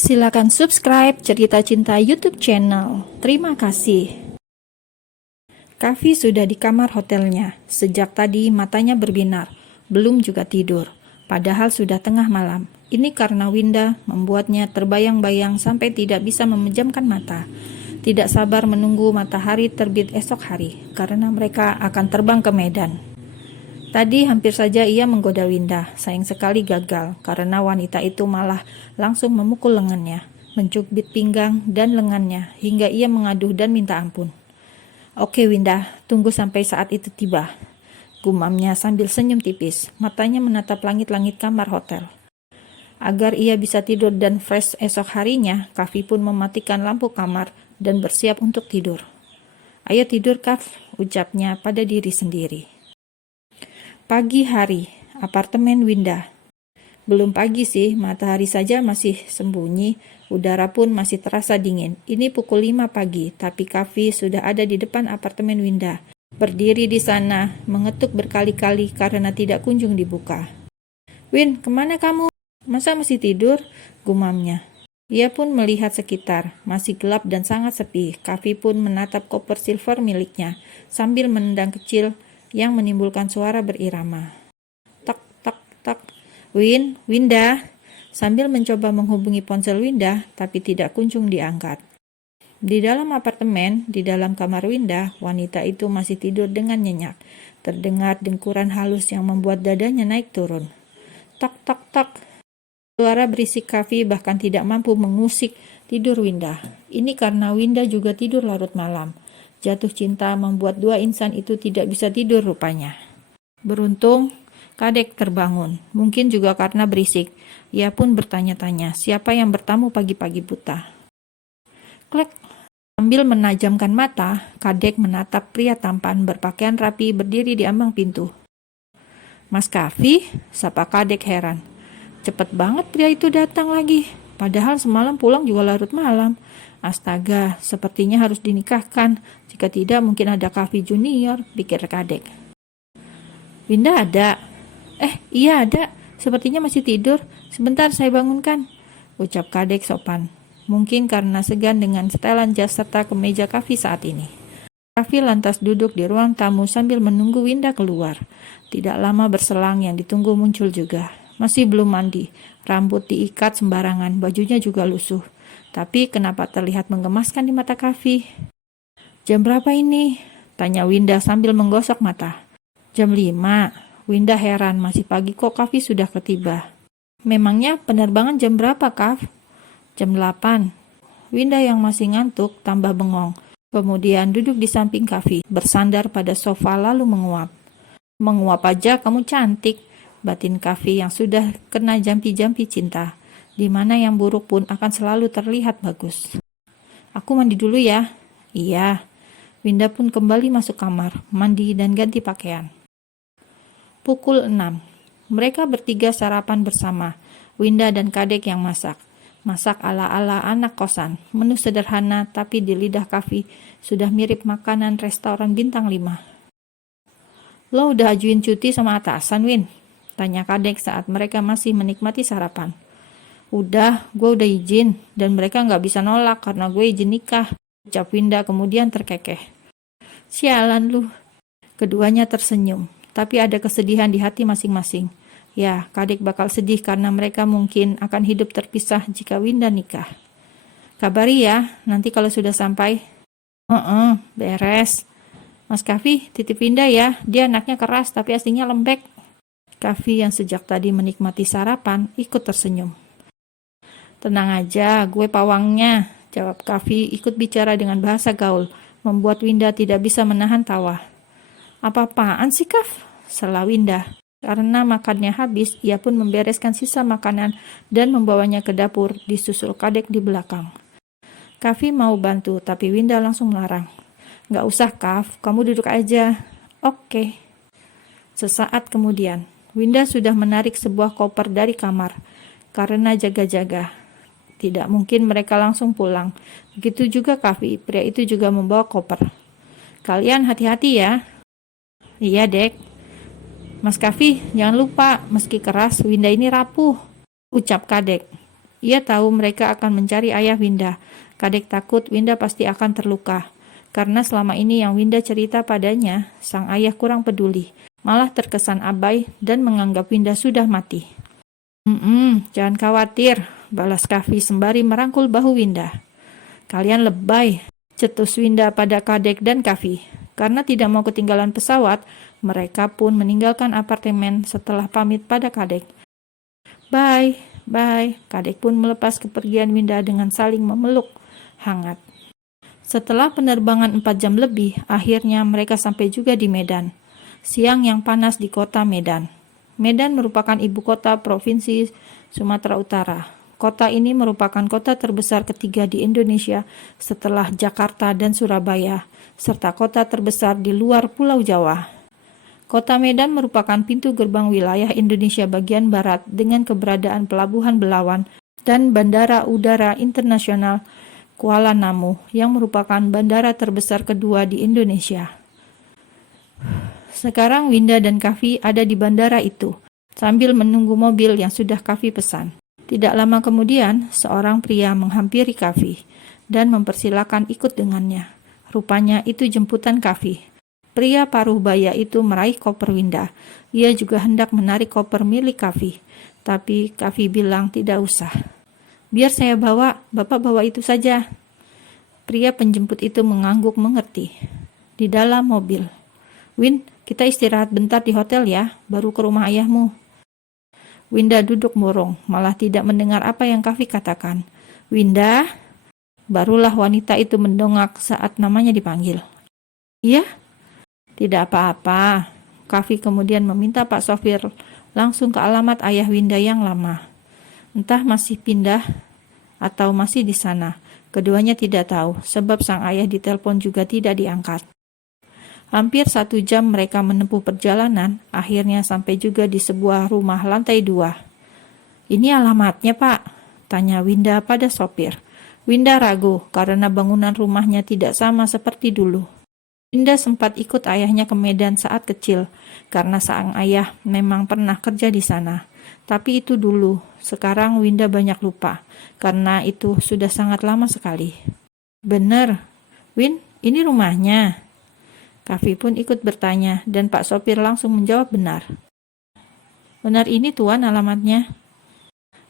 Silakan subscribe Cerita Cinta YouTube channel. Terima kasih. Kavi sudah di kamar hotelnya. Sejak tadi matanya berbinar, belum juga tidur. Padahal sudah tengah malam. Ini karena Winda membuatnya terbayang-bayang sampai tidak bisa memejamkan mata. Tidak sabar menunggu matahari terbit esok hari, karena mereka akan terbang ke Medan. Tadi hampir saja ia menggoda Winda, sayang sekali gagal karena wanita itu malah langsung memukul lengannya, mencubit pinggang dan lengannya hingga ia mengaduh dan minta ampun. Oke Winda, tunggu sampai saat itu tiba, gumamnya sambil senyum tipis, matanya menatap langit-langit kamar hotel. Agar ia bisa tidur dan fresh esok harinya, Kavi pun mematikan lampu kamar dan bersiap untuk tidur. Ayo tidur Kav, ucapnya pada diri sendiri. Pagi hari, apartemen Winda. Belum pagi sih, matahari saja masih sembunyi, udara pun masih terasa dingin. Ini pukul 5 pagi, tapi Kavi sudah ada di depan apartemen Winda. Berdiri di sana, mengetuk berkali-kali karena tidak kunjung dibuka. Win, kemana kamu? Masa masih tidur? Gumamnya. Ia pun melihat sekitar, masih gelap dan sangat sepi. Kavi pun menatap koper silver miliknya, sambil menendang kecil yang menimbulkan suara berirama. Tak, tak, tak. Winda. Sambil mencoba menghubungi ponsel Winda, tapi tidak kunjung diangkat. Di dalam apartemen, di dalam kamar Winda, wanita itu masih tidur dengan nyenyak. Terdengar dengkuran halus yang membuat dadanya naik turun. Tak, tak, tak. Suara berisik Kavi bahkan tidak mampu mengusik tidur Winda. Ini karena Winda juga tidur larut malam. Jatuh cinta membuat dua insan itu tidak bisa tidur rupanya. Beruntung, Kadek terbangun, mungkin juga karena berisik. Ia pun bertanya-tanya, siapa yang bertamu pagi-pagi buta? Klek, sambil menajamkan mata, Kadek menatap pria tampan berpakaian rapi berdiri di ambang pintu. Mas Kavi, sapa Kadek heran. Cepet banget pria itu datang lagi, padahal semalam pulang juga larut malam. Astaga, sepertinya harus dinikahkan. Jika tidak, mungkin ada Kavi Junior, pikir Kadek. Winda ada? Iya ada. Sepertinya masih tidur. Sebentar saya bangunkan, ucap Kadek sopan. Mungkin karena segan dengan setelan jas serta kemeja Kavi saat ini. Kavi lantas duduk di ruang tamu sambil menunggu Winda keluar. Tidak lama berselang yang ditunggu muncul juga. Masih belum mandi, rambut diikat sembarangan, bajunya juga lusuh. Tapi kenapa terlihat menggemaskan di mata Kavi? Jam berapa ini? Tanya Winda sambil menggosok mata. Jam 5. Winda heran, masih pagi kok Kavi sudah ketiba. Memangnya penerbangan jam berapa, Kav? Jam 8. Winda yang masih ngantuk tambah bengong. Kemudian duduk di samping Kavi, bersandar pada sofa lalu menguap. Menguap aja kamu cantik, batin Kavi yang sudah kena jampi-jampi cinta. Di mana yang buruk pun akan selalu terlihat bagus. Aku mandi dulu ya. Iya. Winda pun kembali masuk kamar, mandi dan ganti pakaian. Pukul 6. Mereka bertiga sarapan bersama. Winda dan Kadek yang masak. Masak ala-ala anak kosan. Menu sederhana tapi di lidah Kavi sudah mirip makanan restoran bintang 5. Lo udah ajuin cuti sama atasan, Win? Tanya Kadek saat mereka masih menikmati sarapan. Udah, gue udah izin, dan mereka gak bisa nolak karena gue izin nikah, ucap Winda kemudian terkekeh. Sialan lu. Keduanya tersenyum, tapi ada kesedihan di hati masing-masing. Ya, Kadek bakal sedih karena mereka mungkin akan hidup terpisah jika Winda nikah. Kabari ya, nanti kalau sudah sampai. Beres. Mas Kavi, titip Winda ya, dia anaknya keras tapi aslinya lembek. Kavi yang sejak tadi menikmati sarapan ikut tersenyum. Tenang aja, gue pawangnya, jawab Kavi ikut bicara dengan bahasa gaul, membuat Winda tidak bisa menahan tawa. Apa-apaan sih, Kav? Sela Winda. Karena makannya habis, ia pun membereskan sisa makanan dan membawanya ke dapur, disusul Kadek di belakang. Kavi mau bantu, tapi Winda langsung melarang. Gak usah, Kav, kamu duduk aja. Oke. Sesaat kemudian, Winda sudah menarik sebuah koper dari kamar. Karena jaga-jaga, tidak mungkin mereka langsung pulang. Begitu juga Kavi, pria itu juga membawa koper. Kalian hati-hati ya. Iya, Dek. Mas Kavi, jangan lupa, meski keras, Winda ini rapuh, ucap Kadek. Ia tahu mereka akan mencari ayah Winda. Kadek takut Winda pasti akan terluka. Karena selama ini yang Winda cerita padanya, sang ayah kurang peduli. Malah terkesan abai dan menganggap Winda sudah mati. Jangan khawatir, balas Kavi sembari merangkul bahu Winda. Kalian lebay, cetus Winda pada Kadek dan Kavi. Karena tidak mau ketinggalan pesawat, mereka pun meninggalkan apartemen setelah pamit pada Kadek. Bye, bye. Kadek pun melepas kepergian Winda dengan saling memeluk hangat. Setelah penerbangan 4 jam lebih, akhirnya mereka sampai juga di Medan. Siang yang panas di kota Medan. Medan merupakan ibu kota Provinsi Sumatera Utara. Kota ini merupakan kota terbesar ketiga di Indonesia setelah Jakarta dan Surabaya, serta kota terbesar di luar Pulau Jawa. Kota Medan merupakan pintu gerbang wilayah Indonesia bagian barat dengan keberadaan Pelabuhan Belawan dan Bandara Udara Internasional Kuala Namu yang merupakan bandara terbesar kedua di Indonesia. Sekarang Winda dan Kavi ada di bandara itu, sambil menunggu mobil yang sudah Kavi pesan. Tidak lama kemudian, seorang pria menghampiri Kavi dan mempersilakan ikut dengannya. Rupanya itu jemputan Kavi. Pria paruh baya itu meraih koper Winda. Ia juga hendak menarik koper milik Kavi, tapi Kavi bilang tidak usah. Biar saya bawa, Bapak bawa itu saja. Pria penjemput itu mengangguk mengerti. Di dalam mobil, Win, kita istirahat bentar di hotel ya, baru ke rumah ayahmu. Winda duduk murung, malah tidak mendengar apa yang Kavi katakan. Winda, barulah wanita itu mendongak saat namanya dipanggil. Iya? Tidak apa-apa. Kavi kemudian meminta Pak Sopir langsung ke alamat ayah Winda yang lama. Entah masih pindah atau masih di sana. Keduanya tidak tahu, sebab sang ayah ditelepon juga tidak diangkat. Hampir 1 jam mereka menempuh perjalanan, akhirnya sampai juga di sebuah rumah lantai 2. Ini alamatnya, Pak? Tanya Winda pada sopir. Winda ragu karena bangunan rumahnya tidak sama seperti dulu. Winda sempat ikut ayahnya ke Medan saat kecil, karena sang ayah memang pernah kerja di sana. Tapi itu dulu, sekarang Winda banyak lupa, karena itu sudah sangat lama sekali. Bener, Win, ini rumahnya. Kavi pun ikut bertanya, dan Pak Sopir langsung menjawab benar. Benar ini Tuan alamatnya.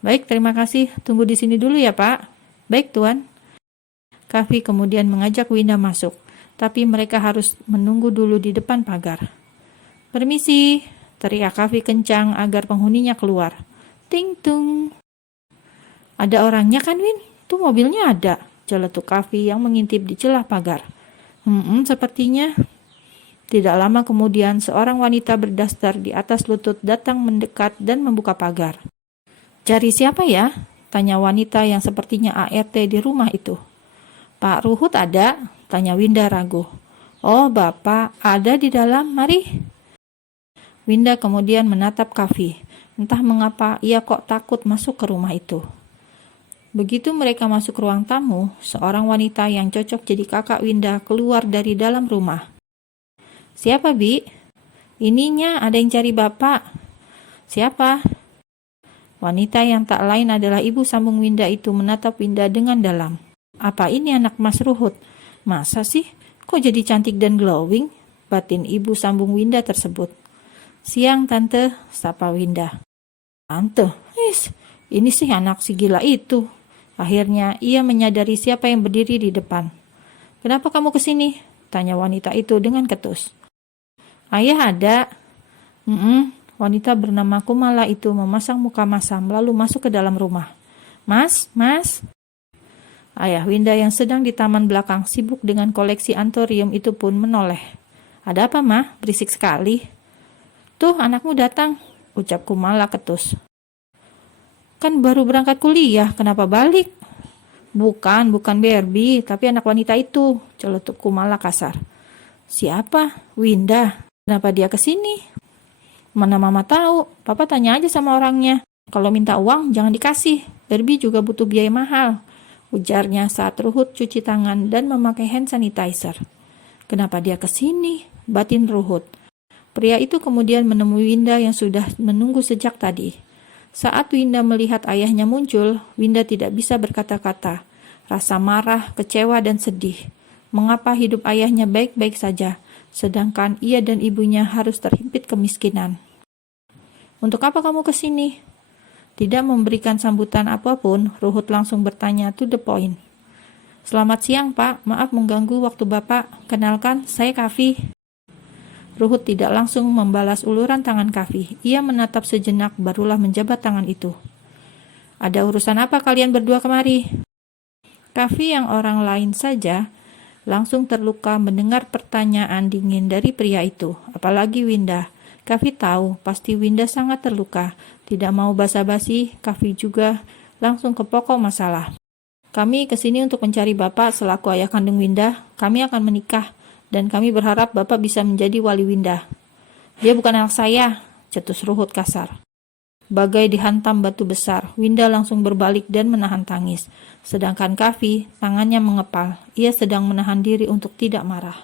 Baik, terima kasih. Tunggu di sini dulu ya, Pak. Baik, Tuan. Kavi kemudian mengajak Winda masuk, tapi mereka harus menunggu dulu di depan pagar. Permisi, teriak Kavi kencang agar penghuninya keluar. Ting tung. Ada orangnya kan, Win? Tuh mobilnya ada, jeletuk Kavi yang mengintip di celah pagar. Sepertinya. Tidak lama kemudian, seorang wanita berdaster di atas lutut datang mendekat dan membuka pagar. Cari siapa ya? Tanya wanita yang sepertinya ART di rumah itu. Pak Ruhut ada? Tanya Winda ragu. Oh, Bapak, ada di dalam, mari. Winda kemudian menatap Kavi. Entah mengapa ia kok takut masuk ke rumah itu. Begitu mereka masuk ruang tamu, seorang wanita yang cocok jadi kakak Winda keluar dari dalam rumah. Siapa, Bi? Ininya ada yang cari Bapak. Siapa? Wanita yang tak lain adalah ibu sambung Winda itu menatap Winda dengan dalam. Apa ini anak Mas Ruhut? Masa sih? Kok jadi cantik dan glowing? Batin ibu sambung Winda tersebut. Siang, Tante, sapa Winda. Tante, ini sih anak si gila itu. Akhirnya ia menyadari siapa yang berdiri di depan. Kenapa kamu kesini? Tanya wanita itu dengan ketus. Ayah ada. Wanita bernama Kumala itu memasang muka masam lalu masuk ke dalam rumah. Mas. Ayah Winda yang sedang di taman belakang sibuk dengan koleksi antorium itu pun menoleh. Ada apa, Mah? Berisik sekali. Tuh, anakmu datang, ucap Kumala ketus. Kan baru berangkat kuliah, kenapa balik? Bukan Barbie, tapi anak wanita itu, celetuk Kumala kasar. Siapa? Winda. Kenapa dia kesini? Mana mama tahu, papa tanya aja sama orangnya. Kalau minta uang jangan dikasih, Barbie juga butuh biaya mahal, ujarnya saat Ruhut cuci tangan dan memakai hand sanitizer. Kenapa dia kesini? Batin Ruhut. Pria itu kemudian menemui Winda yang sudah menunggu sejak tadi. Saat Winda melihat ayahnya muncul, Winda tidak bisa berkata-kata. Rasa marah, kecewa, dan sedih. Mengapa hidup ayahnya baik-baik saja, sedangkan ia dan ibunya harus terhimpit kemiskinan? Untuk apa kamu ke sini? Tidak memberikan sambutan apapun, Ruhut langsung bertanya to the point. Selamat siang, Pak. Maaf mengganggu waktu Bapak. Kenalkan, saya Kavi. Ruhut tidak langsung membalas uluran tangan Kavi. Ia menatap sejenak, barulah menjabat tangan itu. Ada urusan apa kalian berdua kemari? Kavi yang orang lain saja langsung terluka mendengar pertanyaan dingin dari pria itu, apalagi Winda. Kavi tahu pasti Winda sangat terluka. Tidak mau basa-basi, Kavi juga langsung ke pokok masalah. Kami kesini untuk mencari Bapak selaku ayah kandung Winda. Kami akan menikah dan kami berharap Bapak bisa menjadi wali Winda. Dia bukan anak saya, cetus Ruhut kasar. Bagai dihantam batu besar, Winda langsung berbalik dan menahan tangis. Sedangkan Kavi, tangannya mengepal. Ia sedang menahan diri untuk tidak marah.